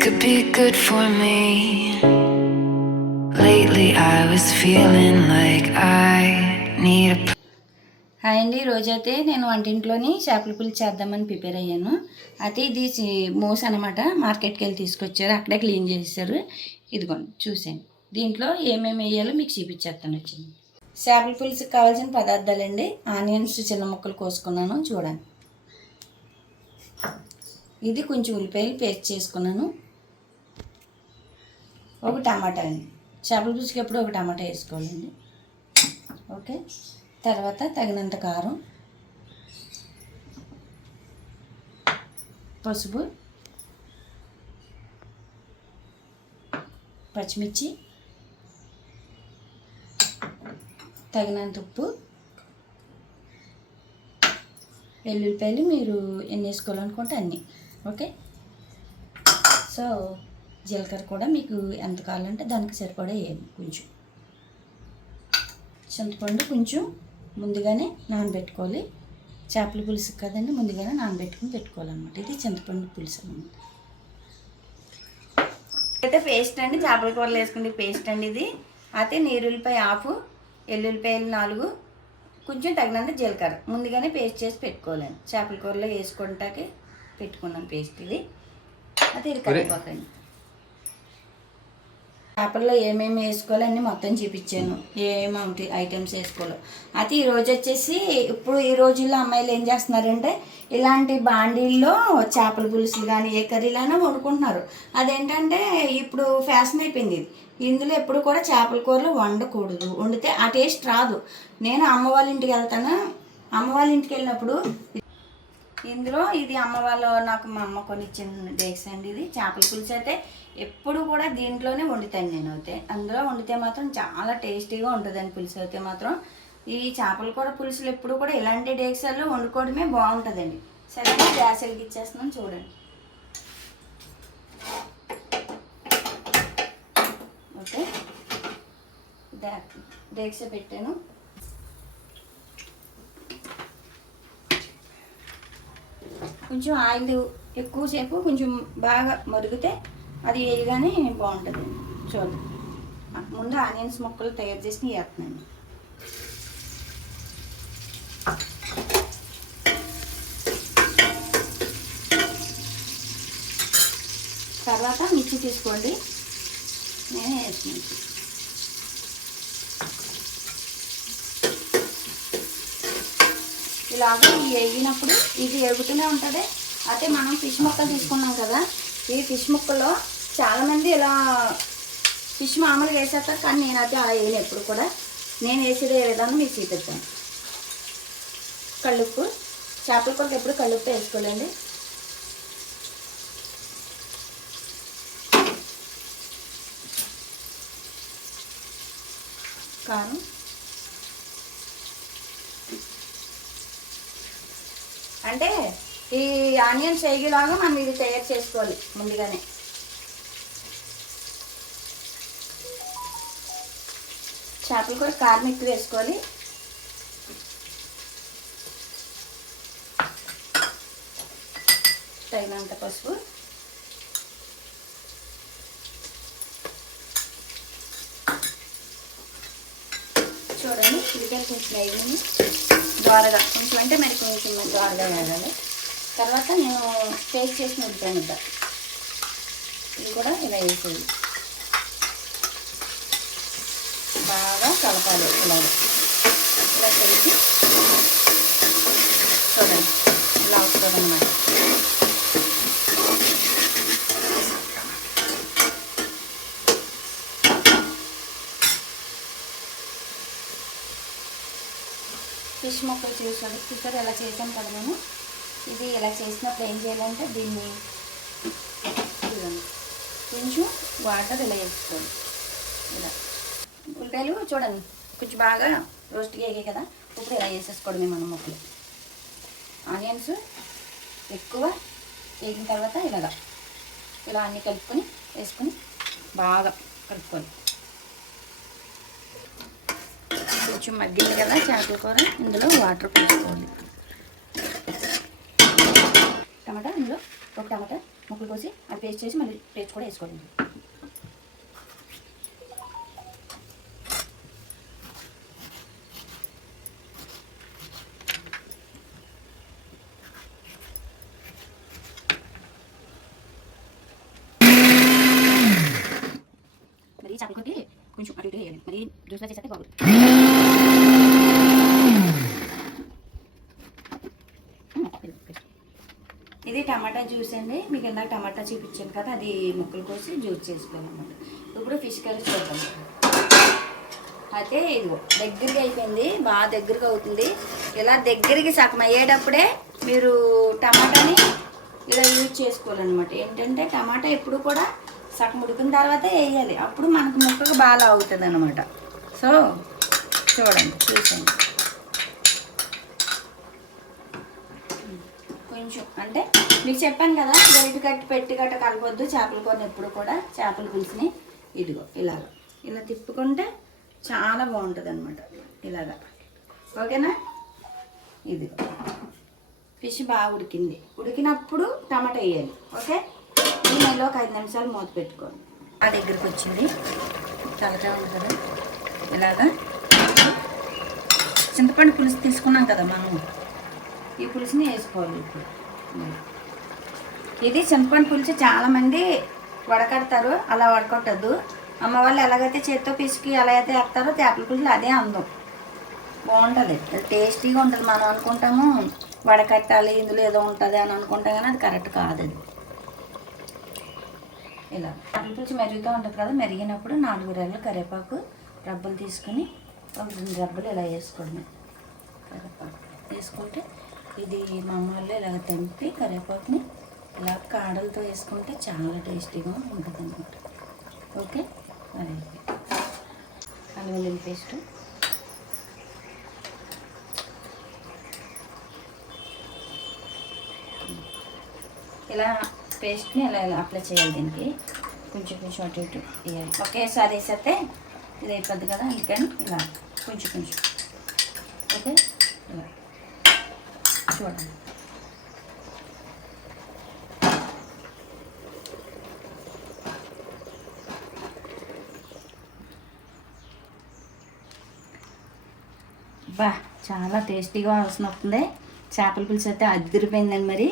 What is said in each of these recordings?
could be good for me. Lately, I was feeling like I need a hi అండి. రోజైతే నేను వంటింట్లోని చేపల పులుసు చేద్దామని ప్రిపేర్ అయ్యాను. అయితే ఇది మోస్ అనమాట మార్కెట్కి వెళ్ళి తీసుకొచ్చారు. అక్కడే క్లీన్ చేశారు ఇదిగోండి చూసాను దీంట్లో ఏమేమి వేయాలో మీకు చూపించేస్తాను వచ్చింది చేపల పులుసుకి కావాల్సిన పదార్థాలండి. ఆనియన్స్ చిన్న ముక్కలు కోసుకున్నాను చూడండి. ఇది కొంచెం ఉల్లిపాయలు పేస్ట్ చేసుకున్నాను. ఒక టమాటా అండి. చేపల పులుసుకి ఎప్పుడు ఒక టమాటా వేసుకోవాలండి. ఓకే. తర్వాత తగినంత కారం పసుపు పచ్చిమిర్చి తగినంత ఉప్పు వెల్లుల్లిపాయలు మీరు ఎన్ని వేసుకోవాలనుకుంటే అన్నీ. ఓకే. సో జీలకర్ర కూడా మీకు ఎంత కావాలంటే దానికి సరిపడా వేయండి కొంచెం. చింతపండు కొంచెం ముందుగానే నానబెట్టుకోవాలి. చేపల పులుసు కదండి ముందుగానే నానబెట్టుకుని పెట్టుకోవాలన్నమాట. ఇది చింతపండు పులుసు అనమాట. అయితే పేస్ట్ అండి చేపల కూరలు వేసుకునే పేస్ట్ అండి ఇది. అయితే నీరుల్లిపాయ ఆఫ్ ఎల్లుల్లిపాయలు నాలుగు కొంచెం తగినంత జీలకర్ర. ముందుగానే పేస్ట్ చేసి పెట్టుకోవాలండి. చేపల కూరలో వేసుకుంటాకి పెట్టుకున్నాం పేస్ట్ ఇది. అయితే ఇది కరివేపాకండి చేపల్లో ఏమేమి వేసుకోవాలో అన్నీ మొత్తం చూపించాను. ఏమేమి ఐటమ్స్ వేసుకోవాలో. అయితే ఈ రోజు వచ్చేసి ఇప్పుడు ఈ రోజుల్లో అమ్మాయిలు ఏం చేస్తున్నారంటే ఇలాంటి బాండీల్లో చేపల పులుసులు కానీ ఏ కర్రీలైనా వండుకుంటున్నారు. అదేంటంటే ఇప్పుడు ఫ్యాషన్ అయిపోయింది ఇది. ఇందులో ఎప్పుడు కూడా చేపల కూరలు వండకూడదు. వండితే ఆ టేస్ట్ రాదు. నేను అమ్మ వాళ్ళ ఇంటికి వెళ్తాను. అమ్మ వాళ్ళ ఇంటికి వెళ్ళినప్పుడు ఇందులో ఇది అమ్మ వాళ్ళు నాకు మా అమ్మ కొనిచ్చిన డేక్స్ అండి ఇది. చేపల పులుసు అయితే ఎప్పుడు కూడా దీంట్లోనే వండుతాను నేను అయితే అందులో వండితే మాత్రం చాలా టేస్టీగా ఉంటుందండి పులుసు అయితే మాత్రం. ఈ చేపల కూర పులుసులు ఎప్పుడు కూడా ఇలాంటి డేక్సాల్లో వండుకోవడమే బాగుంటుందండి. సరే గ్యాస్ వెలిగించేస్తున్నాను చూడండి. ఓకే. డేక్స పెట్టాను. కొంచెం ఆయిల్ ఎక్కువసేపు కొంచెం బాగా మరిగితే అది వేయగానే బాగుంటుంది. చూడండి ముందు ఆనియన్స్ ముక్కలు తయారు చేసి వేస్తున్నాను. తర్వాత మిర్చి తీసుకోండి. నేను వేస్తున్నాను. ఇలాగా వేగినప్పుడు ఇది ఎగుతూనే ఉంటుంది. అయితే మనం ఫిష్ ముక్కలు తీసుకున్నాం కదా ఈ ఫిష్ ముక్కలో చాలామంది ఇలా ఫిష్ మామూలుగా వేసేస్తారు కానీ నేనైతే అలా వేయను ఎప్పుడు కూడా. నేను వేసేది ఏ విధానం మీకు చూపిస్తాను. కళ్ళుప్పు చేపల కూరకి ఎప్పుడు కళ్ళుప్పు వేసుకోలేండి. కారం. అంటే ఈ ఆనియన్స్ వేగేలాగా మనం ఇది తయారు చేసుకోవాలి ముందుగానే. చేపలు కూడా కారం ఎక్కువ వేసుకోవాలి. తగినంత పసుపు. చూడండి ఉల్లిపాయలు కొంచెం ద్వారగా. కొంచెం అంటే మరి కొంచెం ద్వారగా వేయాలి తర్వాత నేను పేస్ట్ చేసిన ఉల్లిపాయ ఇది కూడా ఇలా వేసేది. బాగా కలపాలి ఇలా ఇలా కలిపి చూడండి. ఇలా వస్తుంది అన్నమాట ఫిష్ మొక్కలు చేసాడు చూసారు ఎలా చేసాం కదా మేము ఇది ఎలా చేసినప్పుడు ఏం చేయాలంటే దీన్ని చూడండి. కొంచెం వాటర్ ఇలా వేసుకోండి. ఇలా. ఉల్లిపాయలు చూడండి కొంచెం బాగా రోస్ట్గా వేగాయి కదా. ఇప్పుడు ఇలా వేసేసుకోవడమే మనం మొక్కలు. ఆనియన్స్ ఎక్కువ వేగిన తర్వాత ఇలాగా. ఇలా అన్నీ కలుపుకొని వేసుకొని బాగా కలుపుకోవాలి. కొంచెం మగ్గింది కదా చేపల కూర ఇందులో వాటర్ పోసుకోవాలి. టమాటా ఇందులో ఒక టమాటా ముక్కలు కోసి అది పేస్ట్ చేసి మళ్ళీ పేస్ట్ కూడా వేసుకోండి మరి చేపల కొంచెం అటు ఇటు వేయాలి. మరి జ్యూస్లో చేసేస్తే బాగుంటుంది ఇది టమాటా జ్యూస్ అండి. మీకు ఇందాక టమాటా చూపించాను కదా అది ముక్కలు కోసి జ్యూస్ చేసుకోవాలన్నమాట. ఇప్పుడు ఫిష్ కర్రీ చూద్దాం. అయితే ఇదిగో దగ్గరగా అయిపోయింది. బాగా దగ్గరగా అవుతుంది. ఇలా దగ్గరికి సగం అయ్యేటప్పుడే మీరు టమాటాని ఇలా యూజ్ చేసుకోవాలన్నమాట. ఏంటంటే టమాటా ఎప్పుడు కూడా సగం ఉడికిన తర్వాత వేయాలి. అప్పుడు మనకు ముక్కకు బాగా అవుతుంది అనమాట సో చూడండి చూసండి కొంచెం. అంటే మీకు చెప్పాను కదా గరిటి కట్టి పెట్టి గట్ట కలపొద్దు చేపల కూర ఎప్పుడు కూడా చేపల పులుసుని ఇదిగో ఇలాగ. ఇలా తిప్పుకుంటే చాలా బాగుంటుంది అనమాట ఇలాగ. ఓకేనా? ఇదిగో. ఫిష్ బాగా ఉడికింది. ఉడికినప్పుడు టమాటా వేయాలి. ఓకే? ఈ ఒక ఐదు నిమిషాలు మూత పెట్టుకోండి. ఆ దగ్గరికి వచ్చింది. చల్లగా ఉంది కదా? ఇలాగా. చింతపండు పులుసు తీసుకున్నాం కదా మనము. ఈ పులుసుని వేసుకోవాలి ఇప్పుడు ఇది చింతపండు పులుసు. చాలామంది వడకడతారు అలా వడకొట్టద్దు. అమ్మ వాళ్ళు ఎలాగైతే చేత్తో పిసికి ఎలా అయితే వేస్తారో చేపల పులుసులు అదే అందం. బాగుంటుంది. టేస్టీగా ఉంటుంది. మనం అనుకుంటాము వడకట్టాలి ఇందులో ఏదో ఉంటుంది అని అనుకుంటాం కానీ అది కరెక్ట్ కాదు అది. ఇలా. చేపల పులుసు మెరుగుతూ ఉంటుంది కదా మెరిగినప్పుడు నాలుగు రెళ్ళు కరివేపాకు రబ్బలు తీసుకుని ఒక రెండు రబ్బలు ఇలా వేసుకోండి. కరివేపాకు. వేసుకుంటే ఇది మా అమ్మ వాళ్ళు ఇలాగ తెంపి కరివేపాకుని ఇలా కాడలతో వేసుకుంటే చాలా టేస్టీగా ఉంటుంది అనమాట ఓకే? అది అల్లం వెల్లుల్లి పేస్ట్. ఇలా పేస్ట్ని ఇలా ఇలా అప్లై చేయాలి దీనికి? కొంచెం కొంచెం అటు ఇటు వేయాలి. ఒకేసారి వేసేస్తే ఇది అయిపోద్ది కదా అందుకని ఇలా కొంచెం కొంచెం. ఓకే? చూడండి బా చాలా టేస్టీగా వాసన వస్తుంది చేపల పులుసు అయితే అద్దరిపోయిందండి మరి.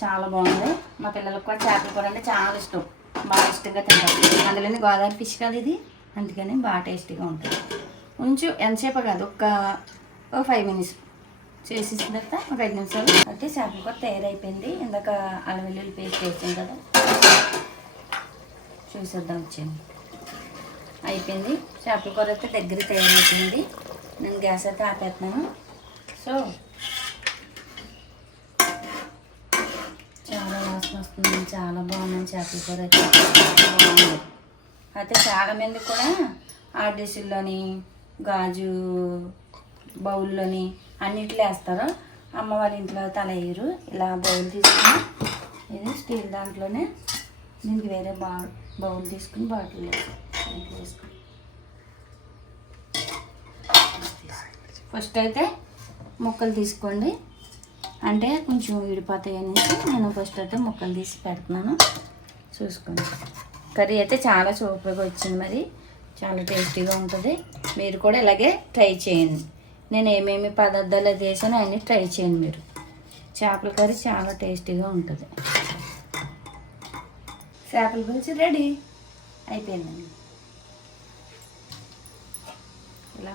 చాలా బాగుంది. మా పిల్లలకు కూడా చేపల కూర అంటే చాలా ఇష్టం. బాగా ఇష్టంగా తింటారు. అందులోని గోదావరి ఫిష్ కాదు ఇది. అందుకని బాగా టేస్టీగా ఉంటుంది. ఉంచు ఎంతసేపు కాదు ఒక ఒక ఫైవ్ మినిట్స్. చేసేసిన తర్వాత ఒక ఐదు నిమిషాలు అంటే చేపల కూర తయారైపోయింది. ఇందాక అల్లం వెల్లుల్లి పేస్ట్ వేసాం కదా. చూసేద్దాం వచ్చింది అయిపోయింది. చేపల కూర అయితే దగ్గర తయారైపోయింది. నేను గ్యాస్ అయితే ఆపేస్తున్నాను. సో చాలా వాసన వస్తుంది. చాలా బాగుంది చేపల కూర అయితే. బాగుంది అయితే చాలామంది కూడా? ఆర్డీసీల్లోని గాజు బౌల్లోని అన్నిట్లో వేస్తారు? అమ్మవారి ఇంట్లో తల వేయరు ఇలా బౌల్ తీసుకుని ఇది స్టీల్ దాంట్లోనే దీనికి వేరే బా బౌల్ తీసుకుని బాటిల్ వేసుకుని ఫస్ట్ అయితే ముక్కలు తీసుకోండి. అంటే కొంచెం విడిపోతాయి అనేసి నేను ఫస్ట్ అయితే ముక్కలు తీసి పెడుతున్నాను. చూసుకోండి. కర్రీ అయితే చాలా సూపర్గా వచ్చింది మరి. చాలా టేస్టీగా ఉంటుంది. మీరు కూడా ఇలాగే ట్రై చేయండి. నేను ఏమేమి పదార్థాలు అది అన్నీ ట్రై చేయండి మీరు. చేపల కర్రీ చాలా టేస్టీగా ఉంటుంది. చేపల పులుసు రెడీ. అయిపోయిందండి. ఇలా